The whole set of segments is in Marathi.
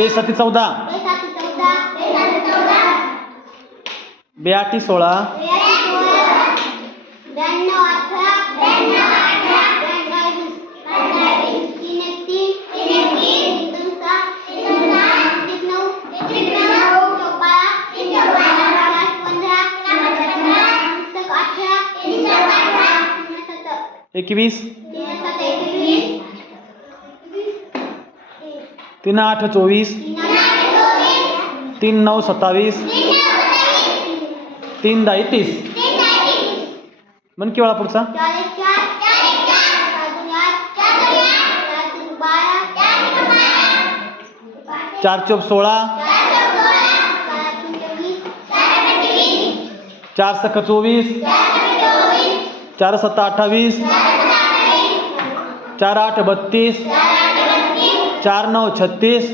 बेसाती 14, बेआठी 16, एकवीस, 3 8 24, 3 9 27, 3 10 30. म्हण की वेळा पुढचा. 4 चौक 16, 4 सख 24, 4 7 28, 4 8 32, 4 9 36,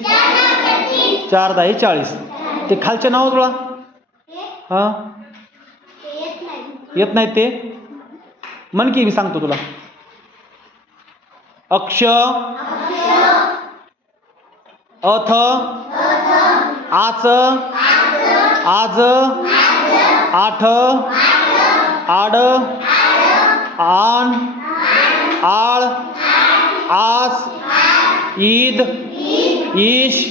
4 10 40. ते खालचे नाव तुला हां येत नाही ते म्हण की मी सांगतो तुला. अक्ष, अथ, आच, आज, आठ, आड, आण, आळ, आस, ईद, ईश,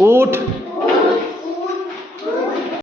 ऊठ,